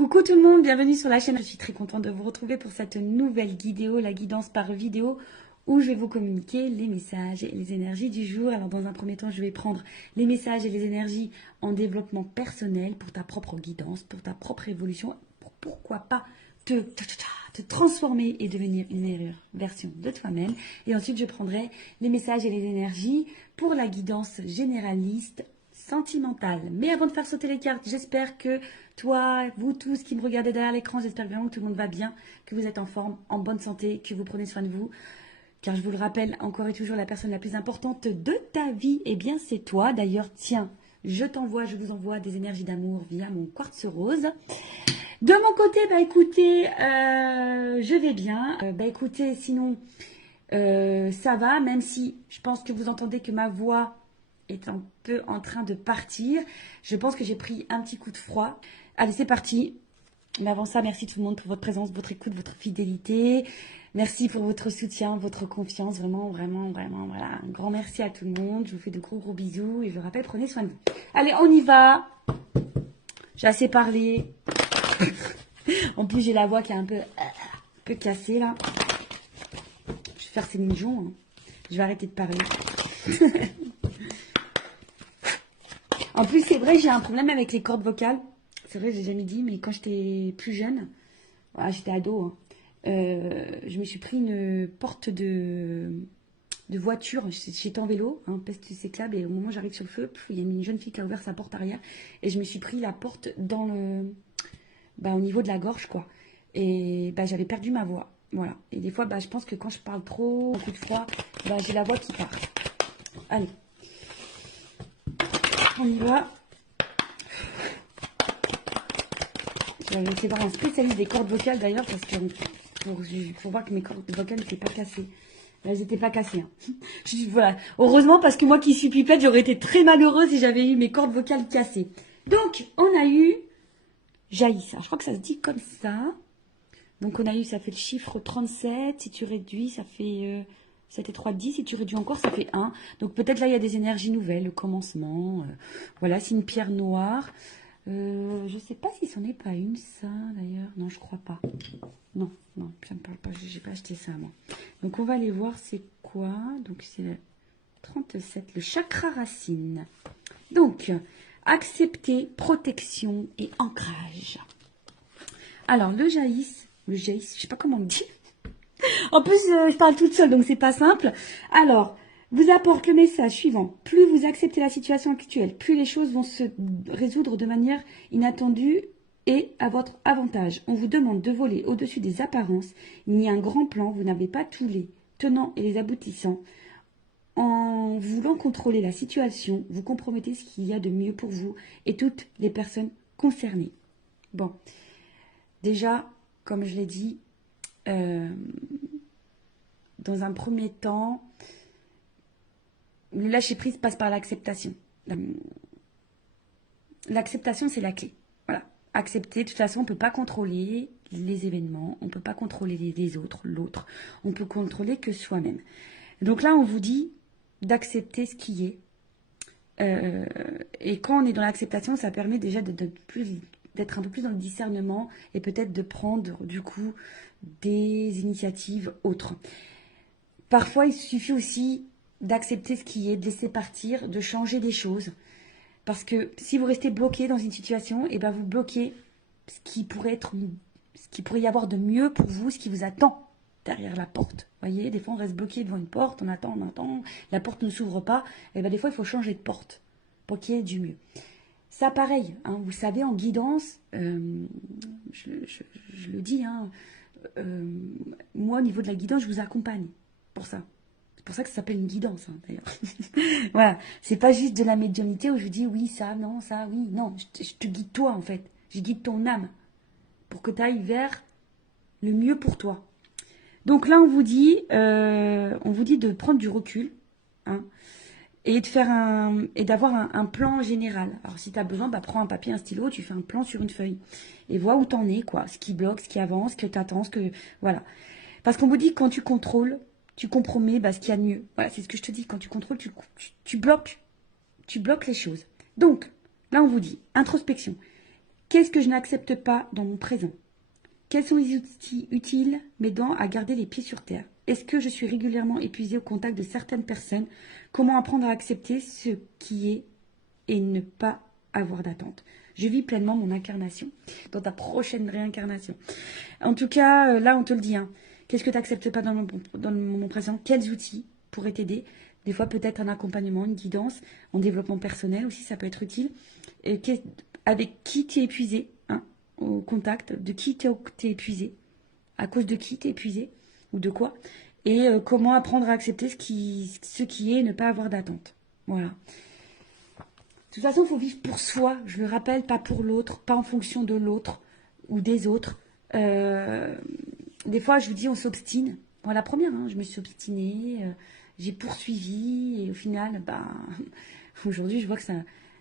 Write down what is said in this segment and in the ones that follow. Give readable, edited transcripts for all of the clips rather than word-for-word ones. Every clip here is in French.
Coucou tout le monde, bienvenue sur la chaîne. Je suis très contente de vous retrouver pour cette nouvelle vidéo, la guidance par vidéo, où je vais vous communiquer les messages et les énergies du jour. Alors dans un premier temps, je vais prendre les messages et les énergies en développement personnel pour ta propre guidance, pour ta propre évolution, pour pourquoi pas te transformer et devenir une meilleure version de toi-même. Et ensuite, je prendrai les messages et les énergies pour la guidance généraliste sentimentale. Mais avant de faire sauter les cartes, j'espère que toi, vous tous qui me regardez derrière l'écran, j'espère vraiment que tout le monde va bien, que vous êtes en forme, en bonne santé, que vous prenez soin de vous. Car je vous le rappelle, encore et toujours, la personne la plus importante de ta vie, eh bien c'est toi. D'ailleurs, tiens, je vous envoie des énergies d'amour via mon quartz rose. De mon côté, bah écoutez, je vais bien. Écoutez, sinon, ça va, même si je pense que vous entendez que ma voix est un peu en train de partir. Je pense que j'ai pris un petit coup de froid. Allez, c'est parti. Mais avant ça, merci tout le monde pour votre présence, votre écoute, votre fidélité. Merci pour votre soutien, votre confiance. Vraiment, vraiment, vraiment, voilà. Un grand merci à tout le monde. Je vous fais de gros, gros bisous. Et je vous rappelle, prenez soin de vous. Allez, on y va. J'ai assez parlé. En plus, j'ai la voix qui est un peu cassée, là. Je vais faire ces mignons. Hein. Je vais arrêter de parler. En plus, c'est vrai, j'ai un problème avec les cordes vocales. C'est vrai, j'ai jamais dit, mais quand j'étais plus jeune, voilà, j'étais ado, hein, je me suis pris une porte de voiture. J'étais en vélo, hein, peste cyclable, et au moment où j'arrive sur le feu, il y a une jeune fille qui a ouvert sa porte arrière, et je me suis pris la porte dans au niveau de la gorge, quoi. Et j'avais perdu ma voix. Voilà. Et des fois, je pense que quand je parle trop, un coup de froid, j'ai la voix qui part. Allez. On y va. Je vais essayer de voir un spécialiste des cordes vocales d'ailleurs, parce que pour voir que mes cordes vocales n'étaient pas cassées. Elles n'étaient pas cassées. Hein. Voilà. Heureusement, parce que moi qui suis pipette, j'aurais été très malheureuse si j'avais eu mes cordes vocales cassées. Donc, on a eu Jaïssa. Je crois que ça se dit comme ça. Donc, on a eu, ça fait le chiffre 37. Si tu réduis, ça fait 7 et 3, 10. Si tu réduis encore, ça fait 1. Donc, peut-être là, il y a des énergies nouvelles, le commencement. Voilà, c'est une pierre noire. Je sais pas si c'en est pas une, ça, d'ailleurs. Non, je crois pas. Non, ça me parle pas. J'ai pas acheté ça, moi. Donc, on va aller voir c'est quoi. Donc, c'est le 37, le chakra racine. Donc, accepter, protection et ancrage. Alors, le jaïs, je sais pas comment on dit. En plus, je parle toute seule, donc c'est pas simple. Alors, vous apporte le message suivant. Plus vous acceptez la situation actuelle, plus les choses vont se résoudre de manière inattendue et à votre avantage. On vous demande de voler au-dessus des apparences. Il y a un grand plan, vous n'avez pas tous les tenants et les aboutissants. En voulant contrôler la situation, vous compromettez ce qu'il y a de mieux pour vous et toutes les personnes concernées. Bon, déjà, comme je l'ai dit, dans un premier temps, le lâcher-prise passe par l'acceptation. L'acceptation, c'est la clé. Voilà. Accepter, de toute façon, on ne peut pas contrôler les événements, on ne peut pas contrôler les autres, l'autre. On peut contrôler que soi-même. Donc là, on vous dit d'accepter ce qui est. Et quand on est dans l'acceptation, ça permet déjà d'être un peu plus dans le discernement et peut-être de prendre, du coup, des initiatives autres. Parfois, il suffit aussi d'accepter ce qui est, de laisser partir, de changer des choses. Parce que si vous restez bloqué dans une situation, et vous bloquez ce qui pourrait y avoir de mieux pour vous, ce qui vous attend derrière la porte. Vous voyez, des fois on reste bloqué devant une porte, on attend, la porte ne s'ouvre pas. Et des fois il faut changer de porte pour qu'il y ait du mieux. Ça pareil, hein, vous savez, en guidance, je le dis, hein, moi au niveau de la guidance, je vous accompagne pour ça. C'est pour ça que ça s'appelle une guidance, hein, d'ailleurs. Voilà, c'est pas juste de la médiumnité où je vous dis oui, ça, non, ça, oui, non. Je te guide toi, en fait. Je guide ton âme pour que tu ailles vers le mieux pour toi. Donc là, on vous dit de prendre du recul, hein, et d'avoir un plan général. Alors, si tu as besoin, prends un papier, un stylo, tu fais un plan sur une feuille. Et vois où t'en es, quoi. Ce qui bloque, ce qui avance, ce que tu attends, voilà. Parce qu'on vous dit que quand tu contrôles, tu compromets ce qu'il y a de mieux. Voilà, c'est ce que je te dis. Quand tu contrôles, tu bloques les choses. Donc, là, on vous dit introspection. Qu'est-ce que je n'accepte pas dans mon présent? Quels sont les outils utiles m'aidant à garder les pieds sur terre? Est-ce que je suis régulièrement épuisée au contact de certaines personnes? Comment apprendre à accepter ce qui est et ne pas avoir d'attente? Je vis pleinement mon incarnation dans ta prochaine réincarnation. En tout cas, là, on te le dit. Hein. Qu'est-ce que tu n'acceptes pas dans le moment présent? Quels outils pourraient t'aider? Des fois, peut-être un accompagnement, une guidance, en développement personnel aussi, ça peut être utile. Et avec qui tu es épuisé, hein, au contact, de qui tu es épuisé, à cause de qui tu es épuisé, ou de quoi, et comment apprendre à accepter ce qui est et ne pas avoir d'attente. Voilà. De toute façon, il faut vivre pour soi, je le rappelle, pas pour l'autre, pas en fonction de l'autre ou des autres. Des fois, je vous dis, on s'obstine. Bon, la première, hein, je me suis obstinée, j'ai poursuivi, et au final, bah, aujourd'hui, je vois que ça,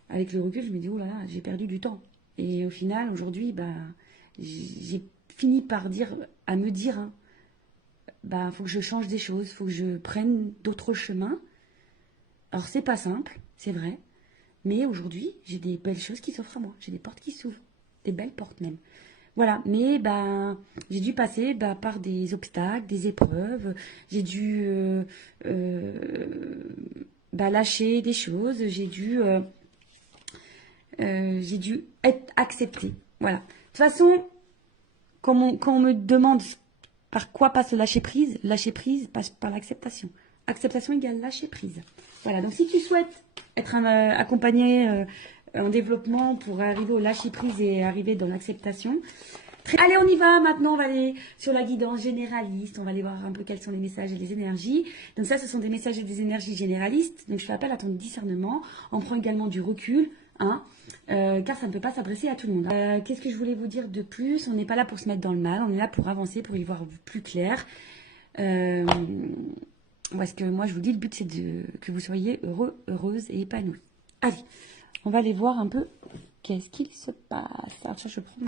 avec le recul, je me dis, oh là là, j'ai perdu du temps. Et au final, aujourd'hui, bah, j'ai fini par me dire, hein, bah, faut que je change des choses, faut que je prenne d'autres chemins. Alors, c'est pas simple, c'est vrai. Mais aujourd'hui, j'ai des belles choses qui s'offrent à moi. J'ai des portes qui s'ouvrent. Des belles portes même. Voilà. Mais bah, j'ai dû passer par des obstacles, des épreuves. J'ai dû lâcher des choses. J'ai dû être acceptée. Voilà. De toute façon, quand on me demande par quoi passe le lâcher prise passe par l'acceptation. Acceptation égale lâcher prise. Voilà, donc si tu souhaites être accompagné en développement pour arriver au lâcher prise et arriver dans l'acceptation, allez, on y va. Maintenant, on va aller sur la guidance généraliste. On va aller voir un peu quels sont les messages et les énergies. Donc ça, ce sont des messages et des énergies généralistes. Donc je fais appel à ton discernement. On prend également du recul, hein, car ça ne peut pas s'adresser à tout le monde. Qu'est-ce que je voulais vous dire de plus? On n'est pas là pour se mettre dans le mal. On est là pour avancer, pour y voir plus clair. Parce que moi, je vous dis, le but, c'est que vous soyez heureux, heureuse et épanouie. Allez, on va aller voir un peu qu'est-ce qu'il se passe. Alors ça, je prends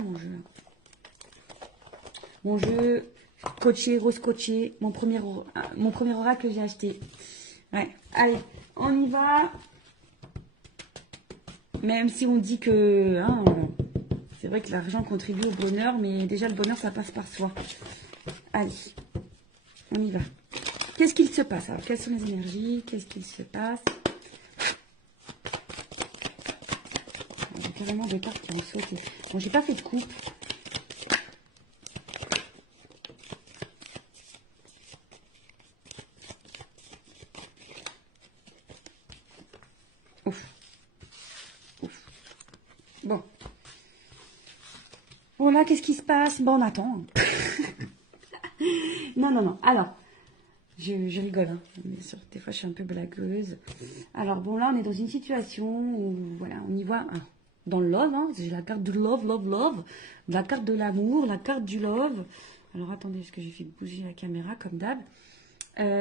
mon jeu coaché, rose coaché, mon premier oracle que j'ai acheté. Ouais, allez, on y va. Même si on dit que hein, c'est vrai que l'argent contribue au bonheur, mais déjà le bonheur, ça passe par soi. Allez, on y va. Qu'est-ce qu'il se passe? Alors, quelles sont les énergies? Qu'est-ce qu'il se passe? Il y a carrément des cartes qui ont sauté. Bon, j'ai pas fait de coupe. Ouf. Ouf. Bon. Bon, là, qu'est-ce qui se passe? Bon, on attend. Non. Alors, je rigole, hein. Bien sûr, des fois, je suis un peu blagueuse. Alors, bon, là, on est dans une situation où, voilà, on y voit... Hein, dans le love, hein, j'ai la carte du love, la carte de l'amour, la carte du love. Alors, attendez, parce que j'ai fait bouger la caméra, comme d'hab.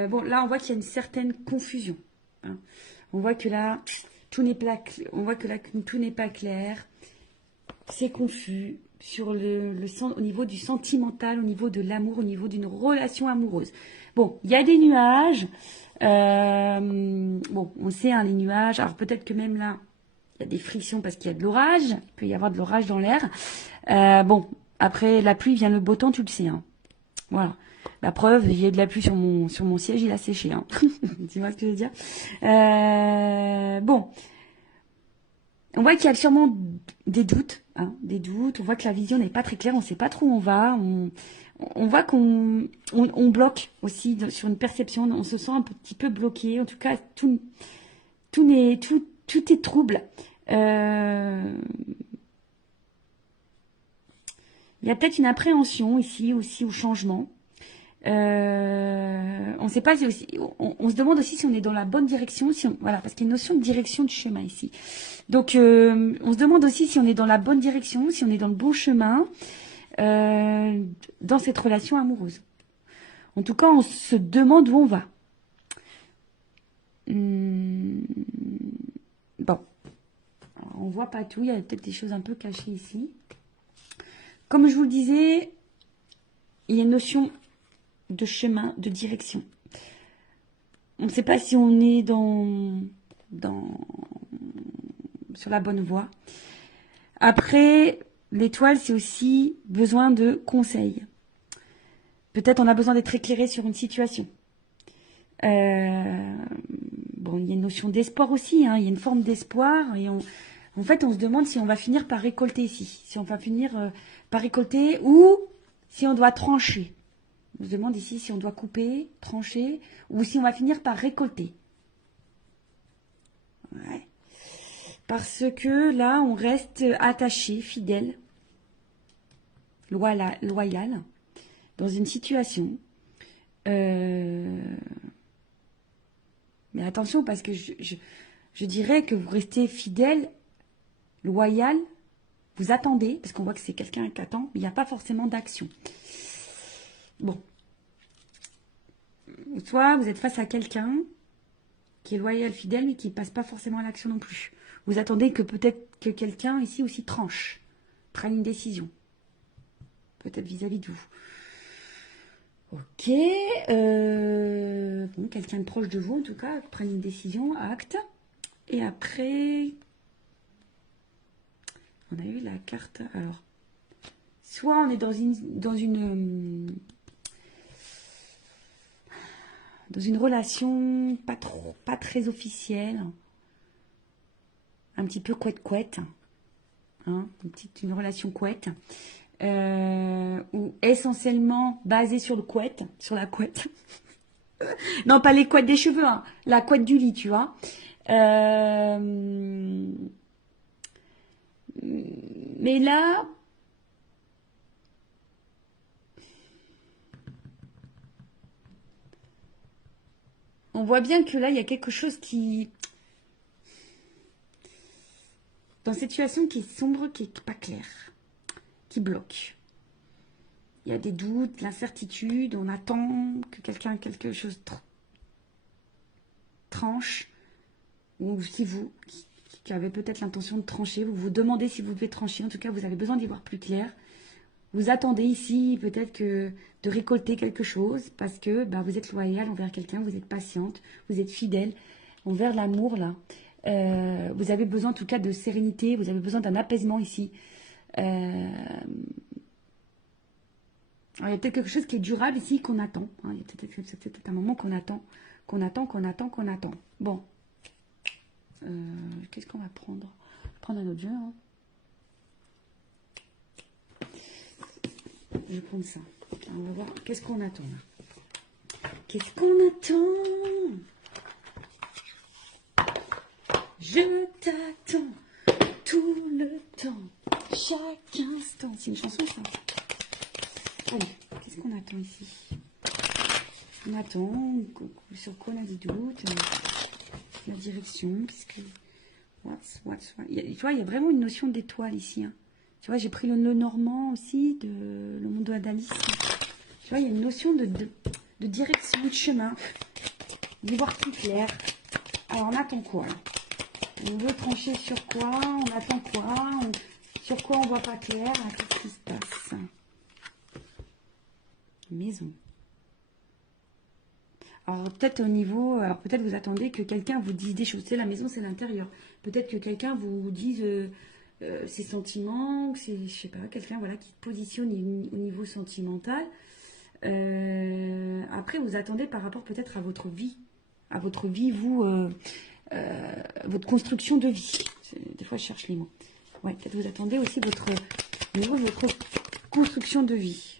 Bon, là, on voit qu'il y a une certaine confusion. Hein. On voit que là, tout n'est pas clair. C'est confus sur au niveau du sentimental, au niveau de l'amour, au niveau d'une relation amoureuse. Bon, il y a des nuages. Bon, on sait, hein, les nuages. Alors, peut-être que même là, il y a des frictions parce qu'il y a de l'orage. Il peut y avoir de l'orage dans l'air. Bon, après la pluie vient le beau temps, tu le sais. Hein. Voilà. La preuve, il y a de la pluie sur mon siège, il a séché. Hein. Tu vois ce que je veux dire? Bon. On voit qu'il y a sûrement des doutes. Hein, des doutes. On voit que la vision n'est pas très claire. On ne sait pas trop où on va. On voit qu'on bloque aussi sur une perception. On se sent un petit peu bloqué. En tout cas, tout est trouble. Il y a peut-être une appréhension ici aussi au changement. On sait pas si aussi, on se demande aussi si on est dans la bonne direction, voilà, parce qu'il y a une notion de direction du chemin ici. Donc, on se demande aussi si on est dans la bonne direction, si on est dans le bon chemin dans cette relation amoureuse. En tout cas, on se demande où on va. Bon, alors, on voit pas tout, il y a peut-être des choses un peu cachées ici. Comme je vous le disais, il y a une notion de chemin, de direction. On ne sait pas si on est sur la bonne voie. Après, l'étoile, c'est aussi besoin de conseils. Peut-être on a besoin d'être éclairé sur une situation. Bon, il y a une notion d'espoir aussi, hein, il y a une forme d'espoir. Et en fait, on se demande si on va finir par récolter ici. Si on va finir par récolter ou si on doit trancher. On se demande ici si on doit couper, trancher ou si on va finir par récolter. Ouais. Parce que là, on reste attaché, fidèle, loyal, dans une situation. Mais attention, parce que je dirais que vous restez fidèle, loyal, vous attendez, parce qu'on voit que c'est quelqu'un qui attend, mais il n'y a pas forcément d'action. Bon. Soit vous êtes face à quelqu'un qui est loyal, fidèle, mais qui ne passe pas forcément à l'action non plus. Vous attendez que peut-être que quelqu'un ici aussi tranche, prenne une décision. Peut-être vis-à-vis de vous. Ok. Bon, quelqu'un de proche de vous, en tout cas, prenne une décision, acte. Et après, on a eu la carte. Alors, soit on est dans une relation pas très officielle, un petit peu couette-couette, hein, une relation couette, ou essentiellement basée sur le couette, sur la couette. Non, pas les couettes des cheveux, hein, la couette du lit, tu vois. Mais là, on voit bien que là, il y a quelque chose qui... Dans cette situation qui est sombre, qui est pas claire, qui bloque. Il y a des doutes, l'incertitude, on attend que quelque chose tranche, ou si vous, qui avez peut-être l'intention de trancher, vous vous demandez si vous devez trancher, en tout cas vous avez besoin d'y voir plus clair. Vous attendez ici peut-être que de récolter quelque chose parce que bah, vous êtes loyal envers quelqu'un, vous êtes patiente, vous êtes fidèle envers l'amour là. Vous avez besoin en tout cas de sérénité, vous avez besoin d'un apaisement ici. Alors, il y a peut-être quelque chose qui est durable ici qu'on attend. Hein. Il y a peut-être un moment qu'on attend. Bon. Qu'est-ce qu'on va prendre? Prendre un autre jeu. Hein. Je vais prendre ça. Alors, on va voir. Qu'est-ce qu'on attend là? Qu'est-ce qu'on attend? Je t'attends tout le temps, chaque instant. C'est une chanson ça. Allez, qu'est-ce qu'on attend ici? On attend, sur quoi on a des doutes, la direction, parce que... Tu vois, il y a vraiment une notion d'étoile ici. Hein. Tu vois, j'ai pris le normand aussi, le monde d'Alice. Tu vois, il y a une notion de direction, de chemin, d'y voir plus clair. Alors, on attend quoi là? On veut trancher sur quoi? On attend quoi? Sur quoi on voit pas clair? Qu'est-ce qui se passe? Maison. Alors peut-être au niveau, alors peut-être vous attendez que quelqu'un vous dise des choses. C'est la maison, c'est l'intérieur. Peut-être que quelqu'un vous dise ses sentiments, c'est, je sais pas, quelqu'un voilà qui te positionne au niveau sentimental. Après vous attendez par rapport peut-être à votre vie, vous, votre construction de vie. Des fois je cherche les mots. Ouais, peut-être vous attendez aussi votre construction de vie.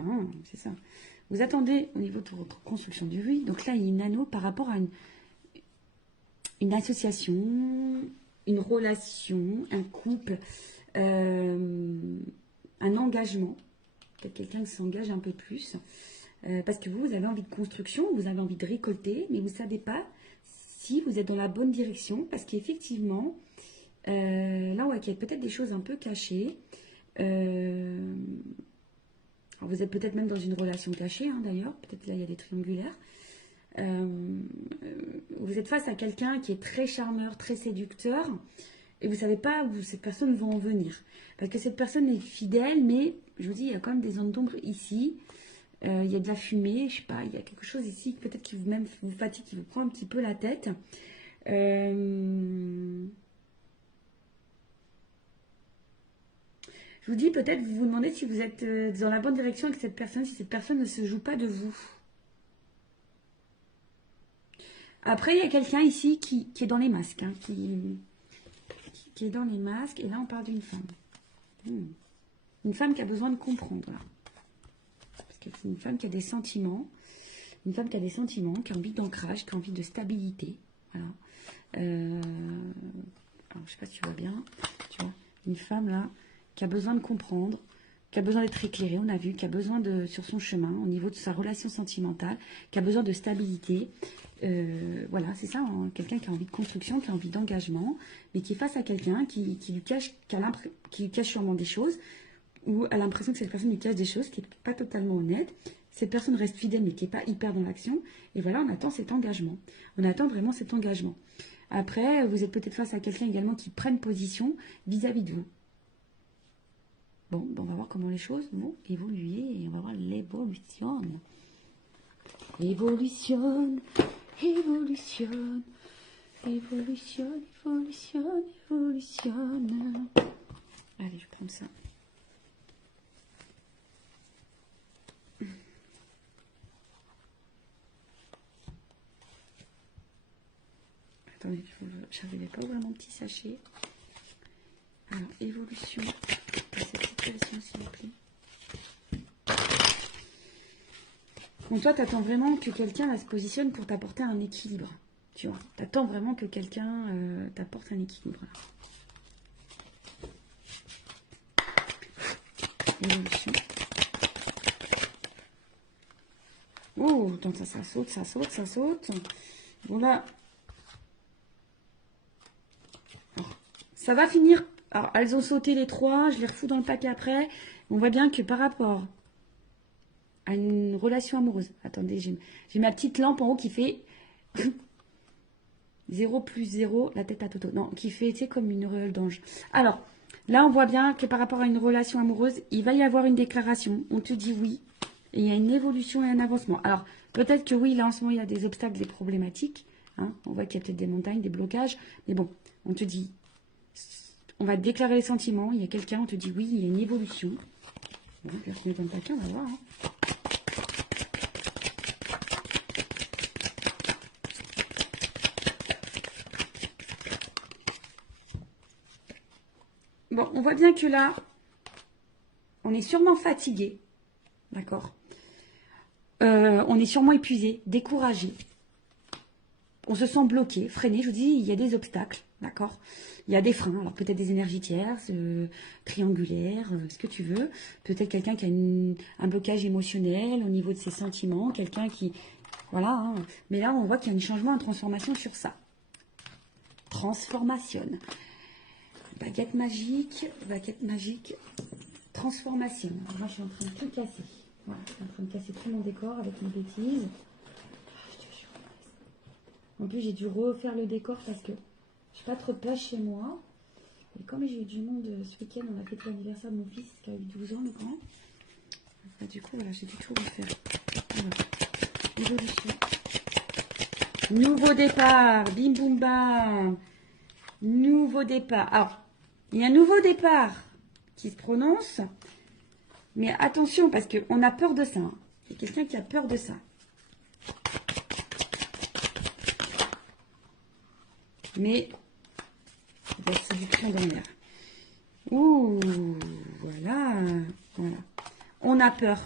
Ah, c'est ça. Vous attendez au niveau de votre construction de vie. Donc là, il y a une anneau par rapport à une association, une relation, un couple, un engagement. Peut-être quelqu'un qui s'engage un peu plus. Parce que vous avez envie de construction, vous avez envie de récolter, mais vous ne savez pas si vous êtes dans la bonne direction. Parce qu'effectivement, là, ouais, il y a peut-être des choses un peu cachées. Alors vous êtes peut-être même dans une relation cachée, hein, d'ailleurs. Peut-être là, il y a des triangulaires. Vous êtes face à quelqu'un qui est très charmeur, très séducteur. Et vous ne savez pas où cette personne va en venir. Parce que cette personne est fidèle, mais je vous dis, il y a quand même des zones d'ombre ici. Il y a de la fumée, je sais pas, il y a quelque chose ici, peut-être qui même vous fatigue, qui vous prend un petit peu la tête. Je vous dis, peut-être vous vous demandez si vous êtes dans la bonne direction avec cette personne, si cette personne ne se joue pas de vous. Après, il y a quelqu'un ici qui est dans les masques, hein, qui est dans les masques, et là on parle d'une femme. Une femme qui a besoin de comprendre, là. Parce que c'est une femme qui a des sentiments, qui a envie d'ancrage, qui a envie de stabilité, voilà. Alors, je sais pas si tu vois bien, tu vois, une femme là, qui a besoin de comprendre, qui a besoin d'être éclairée, on a vu, qui a besoin de, sur son chemin, au niveau de sa relation sentimentale, qui a besoin de stabilité. Voilà, c'est ça, hein, quelqu'un qui a envie de construction, qui a envie d'engagement, mais qui est face à quelqu'un qui lui cache, qui lui cache sûrement des choses, ou a l'impression que cette personne lui cache des choses qui n'est pas totalement honnête. Cette personne reste fidèle, mais qui n'est pas hyper dans l'action. Et voilà, on attend cet engagement. On attend vraiment cet engagement. Après, vous êtes peut-être face à quelqu'un également qui prenne position vis-à-vis de vous. Bon, on va voir comment les choses vont évoluer et on va voir l'évolution. Évolution, évolution, évolution, évolution, évolution. Allez, je vais prendre ça. Attendez, je n'arrivais pas à ouvrir mon petit sachet. Alors, évolution. Cette situation, s'il vous plaît. Donc toi, tu attends vraiment que quelqu'un se positionne pour t'apporter un équilibre. Tu vois, tu attends vraiment que quelqu'un t'apporte un équilibre. Évolution. Oh, attends, ça saute, ça saute, ça saute. Bon là, alors, ça va finir. Alors, elles ont sauté les trois, je les refous dans le paquet après. On voit bien que par rapport à une relation amoureuse. Attendez, j'ai ma petite lampe en haut qui fait 0 plus 0, la tête à Toto. Non, qui fait, tu sais, comme une auréole d'ange. Alors, là, on voit bien que par rapport à une relation amoureuse, il va y avoir une déclaration. On te dit oui. Et il y a une évolution et un avancement. Alors, peut-être que oui, là, en ce moment, il y a des obstacles, des problématiques. Hein. On voit qu'il y a peut-être des montagnes, des blocages. Mais bon, on te dit, on va déclarer les sentiments. Il y a quelqu'un, on te dit oui, il y a une évolution. Bon, je vais remettre dans le paquet, on va voir. Hein. Bon, on voit bien que là, on est sûrement fatigué, d'accord. On est sûrement épuisé, découragé. On se sent bloqué, freiné. Je vous dis, il y a des obstacles, d'accord. Il y a des freins. Alors peut-être des énergies tierces, triangulaires, ce que tu veux. Peut-être quelqu'un qui a un blocage émotionnel au niveau de ses sentiments. Quelqu'un qui... Voilà. Hein. Mais là, on voit qu'il y a un changement, une transformation sur ça. Transformation. Baguette magique, transformation. Moi, je suis en train de tout casser. Voilà, je suis en train de casser tout mon décor avec mes bêtises. En plus, j'ai dû refaire le décor parce que je n'ai pas trop de place chez moi. Et comme j'ai eu du monde ce week-end, on a fait l'anniversaire de mon fils qui a eu 12 ans, le grand. Bah, du coup, voilà, j'ai dû tout refaire. Voilà. Évolution. Nouveau départ. Bim boum bam. Nouveau départ. Alors, il y a un nouveau départ qui se prononce. Mais attention, parce qu'on a peur de ça. Hein. Il y a quelqu'un qui a peur de ça. Mais, c'est du pion dans l'air. Ouh, voilà. On a peur.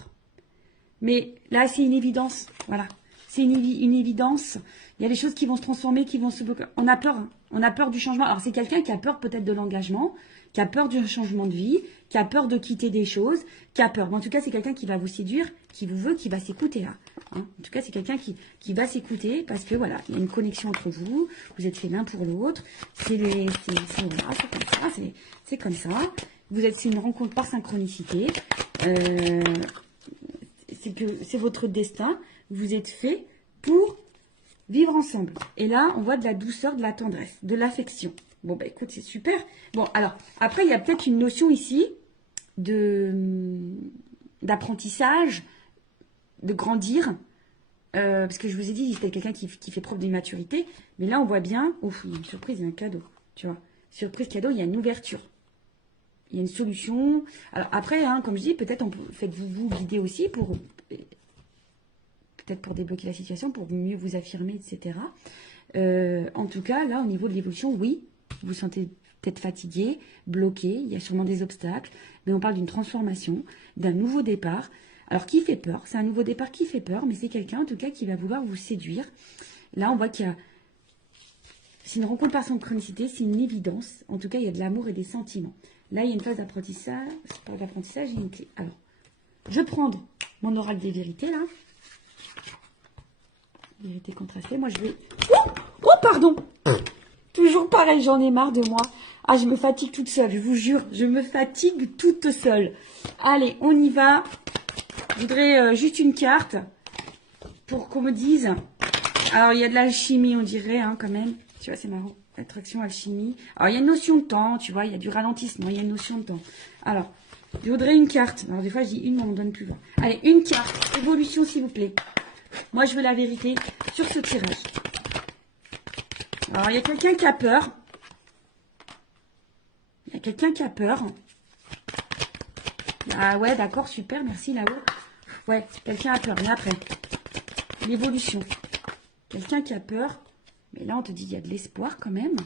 Mais là, c'est une évidence. Voilà. C'est une évidence. Il y a des choses qui vont se transformer, qui vont se bloquer. On a peur. Hein. On a peur du changement. Alors, c'est quelqu'un qui a peur peut-être de l'engagement, qui a peur du changement de vie, qui a peur de quitter des choses, qui a peur. Mais en tout cas, c'est quelqu'un qui va vous séduire, qui vous veut, qui va s'écouter là. Hein. En tout cas, c'est quelqu'un qui va s'écouter parce que voilà, il y a une connexion entre vous. Vous êtes fait l'un pour l'autre. C'est comme ça. C'est comme ça. C'est une rencontre par synchronicité. C'est votre destin. Vous êtes fait pour vivre ensemble. Et là, on voit de la douceur, de la tendresse, de l'affection. Bon, bah écoute, c'est super. Bon, alors, après, il y a peut-être une notion ici d'apprentissage, de grandir. Parce que je vous ai dit, c'était quelqu'un qui fait preuve d'immaturité. Mais là, on voit bien, ouf, il y a une surprise, il y a un cadeau, tu vois. Surprise, cadeau, il y a une ouverture. Il y a une solution. Alors après, hein, comme je dis, peut-être faites-vous vous guider aussi pour peut-être pour débloquer la situation, pour mieux vous affirmer, etc. En tout cas, là, au niveau de l'évolution, oui, vous vous sentez peut-être fatigué, bloqué, il y a sûrement des obstacles, mais on parle d'une transformation, d'un nouveau départ. Alors, qui fait peur? C'est un nouveau départ qui fait peur, mais c'est quelqu'un, en tout cas, qui va vouloir vous séduire. Là, on voit qu'il y a... C'est une rencontre par synchronicité, c'est une évidence. En tout cas, il y a de l'amour et des sentiments. Là, il y a une phase d'apprentissage. Par l'apprentissage, il y a une clé. Alors, je vais prendre mon oracle des vérités, là. Vérité contrastée. Moi, je vais... Oh, oh, pardon. Toujours pareil, j'en ai marre de moi. Ah, je me fatigue toute seule, je vous jure. Je me fatigue toute seule. Allez, on y va. Je voudrais juste une carte pour qu'on me dise. Alors, il y a de l'alchimie, on dirait, hein, quand même. Tu vois, c'est marrant. Attraction, alchimie. Alors, il y a une notion de temps, tu vois. Il y a du ralentissement, il y a une notion de temps. Alors, je voudrais une carte. Alors, des fois, je dis une, mais on ne donne plus. Là. Allez, une carte. Évolution, s'il vous plaît. Moi, je veux la vérité sur ce tirage. Alors, il y a quelqu'un qui a peur. Il y a quelqu'un qui a peur. Ah ouais, d'accord, super, merci là-haut. Ouais, quelqu'un a peur. Mais après, l'évolution. Quelqu'un qui a peur. Mais là, on te dit, il y a de l'espoir quand même.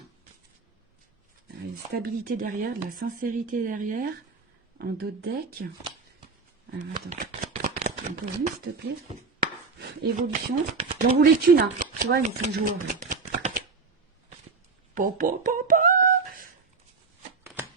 Une stabilité derrière, de la sincérité derrière. Un d'autres deck. Alors, attends. Encore une, s'il te plaît. Évolution. J'en voulais qu'une, hein. Tu vois, ils sont jours.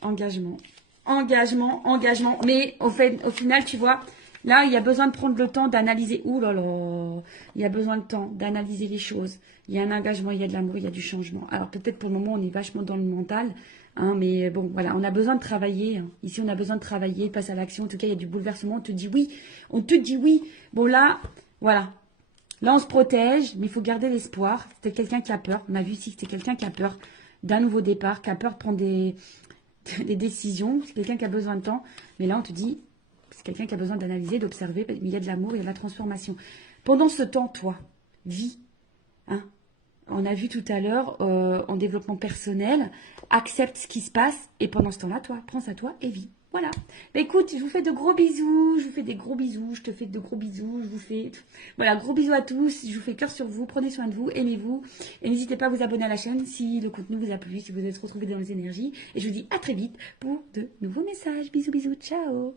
Engagement. Engagement, engagement. Mais au final, tu vois, là, il y a besoin de prendre le temps d'analyser. Ouh là là. Il y a besoin de temps d'analyser les choses. Il y a un engagement, il y a de l'amour, il y a du changement. Alors peut-être pour le moment, on est vachement dans le mental. Hein, mais bon, voilà, on a besoin de travailler. Hein. Ici, on a besoin de travailler, de passer à l'action. En tout cas, il y a du bouleversement. On te dit oui. On te dit oui. Bon, là, voilà. Là, on se protège, mais il faut garder l'espoir. C'était quelqu'un qui a peur. On a vu ici que c'était quelqu'un qui a peur d'un nouveau départ, qui a peur de prendre des décisions. C'est quelqu'un qui a besoin de temps. Mais là, on te dit, c'est quelqu'un qui a besoin d'analyser, d'observer. Mais il y a de l'amour, il y a de la transformation. Pendant ce temps, toi, vis. Hein. On a vu tout à l'heure, en développement personnel, accepte ce qui se passe. Et pendant ce temps-là, toi, prends ça à toi et vis. Voilà. Bah, écoute, je vous fais de gros bisous. Je vous fais des gros bisous. Je te fais de gros bisous. Je vous fais... Voilà, gros bisous à tous. Je vous fais cœur sur vous. Prenez soin de vous. Aimez-vous. Et n'hésitez pas à vous abonner à la chaîne si le contenu vous a plu, si vous êtes retrouvés dans les énergies. Et je vous dis à très vite pour de nouveaux messages. Bisous, bisous. Ciao.